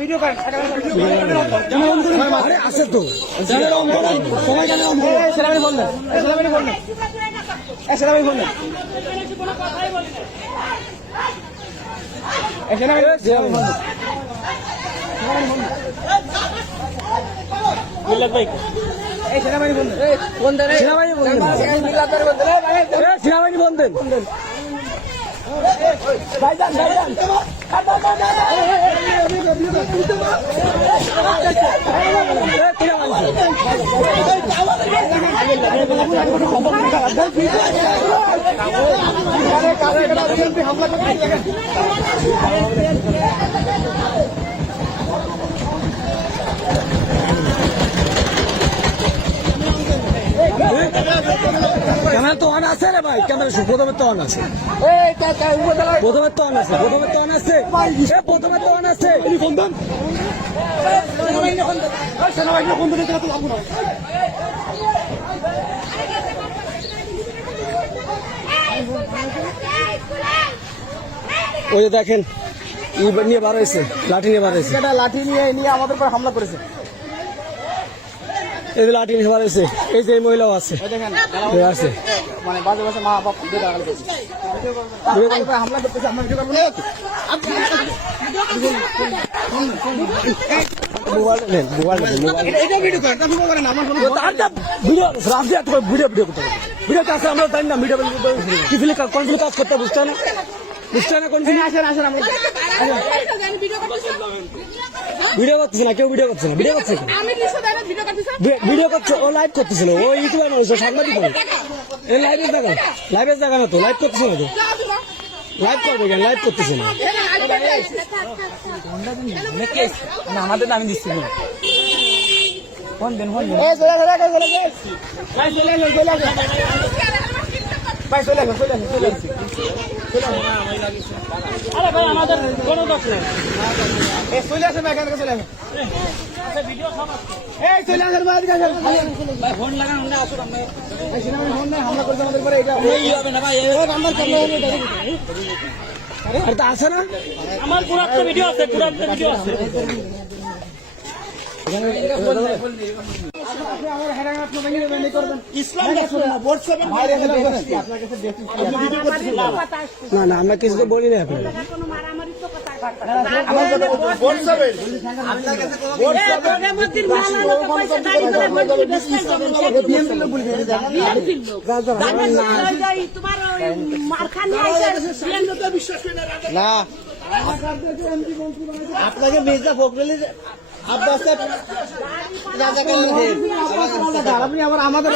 Video করেন আছে তো সবাই সেনাবাহিনী বললেন সেনাবাহিনী বললেন সেনাবাহিনী বললেন সেনাবাহিনী বললেন সেনাবাহিনী বললেন ভাইজান ভাইজান ক্যামেরা তো অন আছে রে ভাই, ক্যামেরা প্রথমে তো অন আছে, প্রথমে তো অন আছে, প্রথমে তো অন আছে, প্রথমে তো অন আছে। ওই যে দেখেন নিয়ে বার হয়েছে, লাঠি নিয়ে বার হয়েছে, লাঠি নিয়ে আমাদের উপর হামলা করেছে। এই যে লাঠি নিয়ে বার হয়েছে, এই যে মহিলাও আছে, আছে মানে বাজে বাজে মা বাপ হামলা করতেছে। আমরা ভিডিও করবো না, মোবাইল নেন, মোবাইল নেন, ভিডিও করেন, আমার ভিডিও করতে হবে, ভিডিও কাজ আমরা জানি না, মিডিয়া কি ফিলে কোন ফিলে কাজ করতে বুঝতে না, বুঝতে না কোন ফিলে আসেন আসেন। আমরা ভিডিও করতেছে না, কেউ ভিডিও করছে না, ভিডিও করছে ভিডিও করছে, ও লাইভ করতেছিল, ও ইউটিউবার মানুষ, সাংবাদিক মানুষ, এই লাইভের জায়গা, লাইভের জায়গা না তো, লাইভ করতেছে না তো, লাইভ করবে কেন, লাইভ করতেছে না আমাদের নামে দিচ্ছি না। ফোন দেন, ফোন দেন, আরে ভাই আমাদের কোনো দোষ নেই, চলে আসেন এখানে, চলে আসেন ভিডিও সব এই চলে আসেন ভাই, ভাই ফোন লাগান, আমরা আসুন, আমরা এই সিনেমার ফোন নাই, হামলা করতে আমাদের পরে, এটা এই হবে না ভাই, এই নাম্বার কেমন হবে আরে তো আছে না, আমার পুরো ভিডিও আছে, পুরো ভিডিও আছে। না না আমরা কিছু তো বলি না এখন, না আপনাকে মির্জা ফখরুল আপনি আবার আমাদের